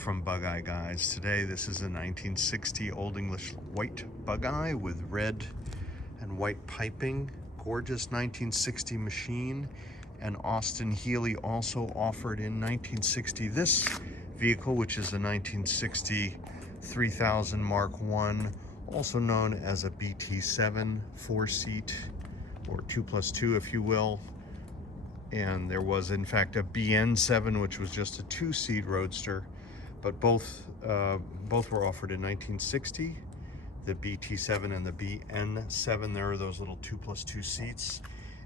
from Bug Eye Guys. Today this is a 1960 Old English white Bug Eye with red and white piping. Gorgeous 1960 machine. And Austin-Healey also offered in 1960 this vehicle, which is a 1960 3000 Mark I, also known as a BT7 4-seat, or 2+2 if you will. And there was in fact a BN7, which was just a 2-seat roadster, but both were offered in 1960. The BT7 and the BN7, there are those little 2+2 seats.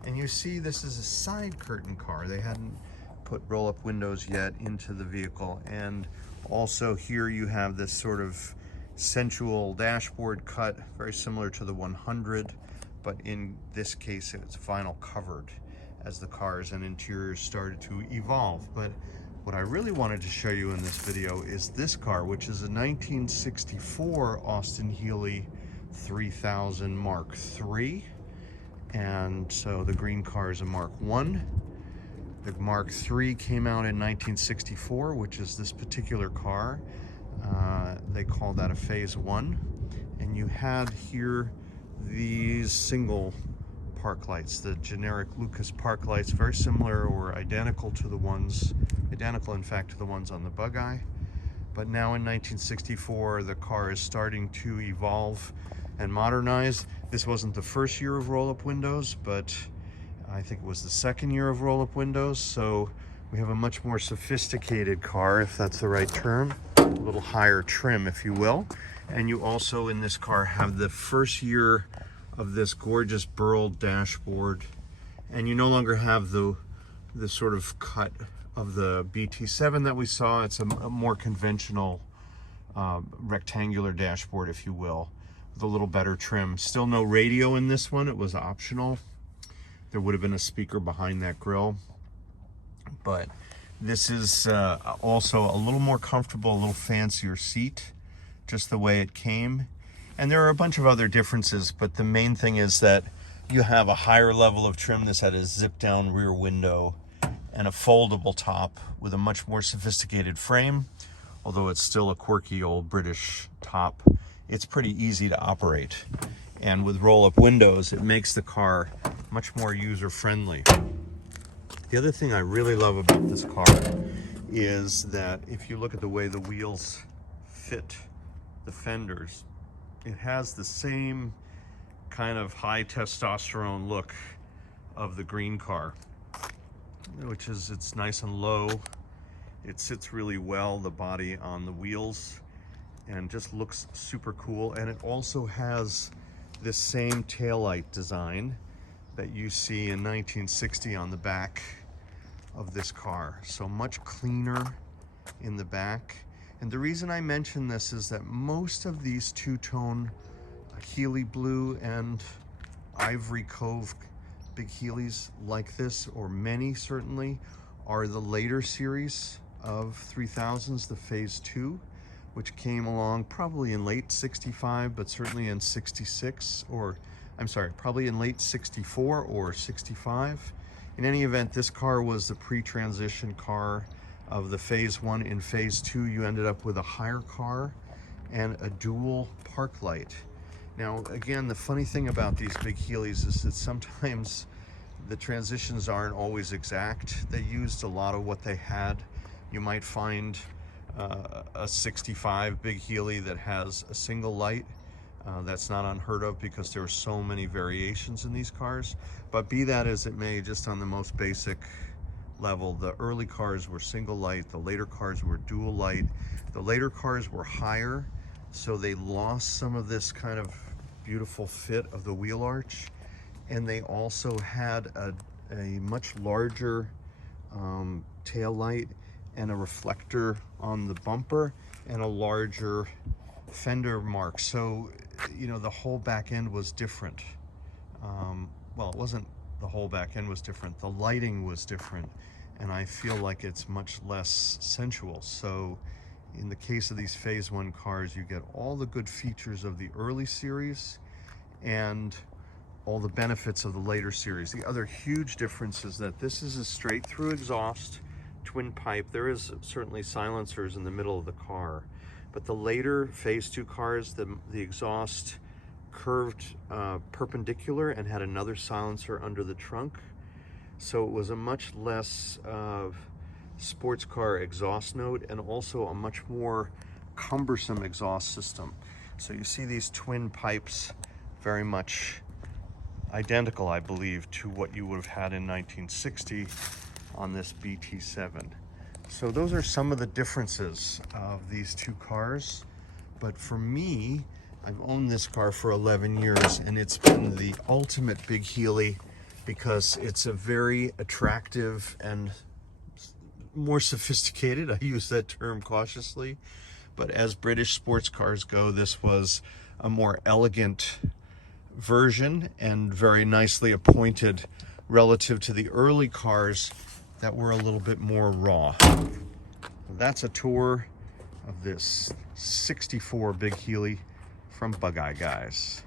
And you see this is a side curtain car. They hadn't put roll-up windows yet into the vehicle. And also here you have this sort of sensual dashboard cut, very similar to the 100, but in this case it's vinyl covered as the cars and interiors started to evolve. But what I really wanted to show you in this video is this car, which is a 1964 Austin-Healey 3000 Mark III. And so the green car is a Mark I. The Mark III came out in 1964, which is this particular car. They call that a Phase 1. And you had here these single park lights, the generic Lucas park lights, very similar or identical to the ones, in fact to the ones on the Bug Eye. But now in 1964, the car is starting to evolve and modernize. This wasn't the first year of roll-up windows, but I think it was the second year of roll-up windows. So we have a much more sophisticated car, if that's the right term, a little higher trim, if you will. And you also in this car have the first year of this gorgeous burled dashboard, and you no longer have the sort of cut of the BT7 that we saw. It's a more conventional rectangular dashboard, if you will, with a little better trim. Still no radio in this one. It was optional. There would have been a speaker behind that grille, but this is also a little more comfortable, a little fancier seat, just the way it came. And there are a bunch of other differences, but the main thing is that you have a higher level of trim. This had a zip down rear window and a foldable top with a much more sophisticated frame. Although it's still a quirky old British top, it's pretty easy to operate. And with roll-up windows, it makes the car much more user-friendly. The other thing I really love about this car is that if you look at the way the wheels fit the fenders, it has the same kind of high testosterone look of the green car, which is, it's nice and low. It sits really well, the body on the wheels, and just looks super cool. And it also has this same taillight design that you see in 1960 on the back of this car. So much cleaner in the back. And the reason I mention this is that most of these two-tone Healey blue and Ivory Cove big Healeys like this, or many certainly, are the later series of 3000s, the Phase 2, which came along probably in late 65, but certainly in 66, or I'm sorry, probably in late 64 or 65. In any event, this car was the pre-transition car of the Phase 1. In Phase 2, you ended up with a higher car and a dual park light. Now, again, the funny thing about these big Healeys is that sometimes the transitions aren't always exact. They used a lot of what they had. You might find a 65 big Healey that has a single light. That's not unheard of because there are so many variations in these cars. But be that as it may, just on the most basic level, the early cars were single light, the later cars were dual light. The later cars were higher, so they lost some of this kind of beautiful fit of the wheel arch, and they also had a much larger tail light and a reflector on the bumper and a larger fender mark. So, you know, the whole back end was different. Well, it wasn't the whole back end was different, the lighting was different, and I feel like it's much less sensual. So in the case of these Phase 1 cars, you get all the good features of the early series and all the benefits of the later series. The other huge difference is that this is a straight through exhaust, twin pipe. There is certainly silencers in the middle of the car, but the later Phase 2 cars, the exhaust curved perpendicular and had another silencer under the trunk. So it was a much less sports car exhaust note, and also a much more cumbersome exhaust system. So you see these twin pipes, very much identical, I believe, to what you would have had in 1960 on this BT7. So those are some of the differences of these two cars. But for me, I've owned this car for 11 years, and it's been the ultimate big Heeley because it's a very attractive and more sophisticated, I use that term cautiously, but as British sports cars go, this was a more elegant version and very nicely appointed relative to the early cars that were a little bit more raw. That's a tour of this 64 Big Heeley from Bug Eye Guys.